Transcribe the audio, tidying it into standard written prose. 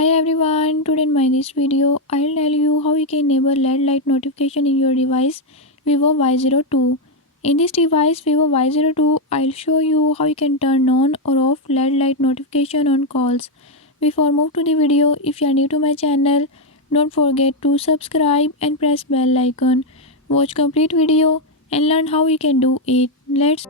Hi everyone, today in my this video I'll tell you how you can enable LED light notification in your device Vivo Y02. In this device Vivo Y02 I'll show you how you can turn on or off LED light notification on calls. Before move to the video, if you are new to my channel, don't forget to subscribe and press bell icon. Watch complete video and learn how you can do it. Let's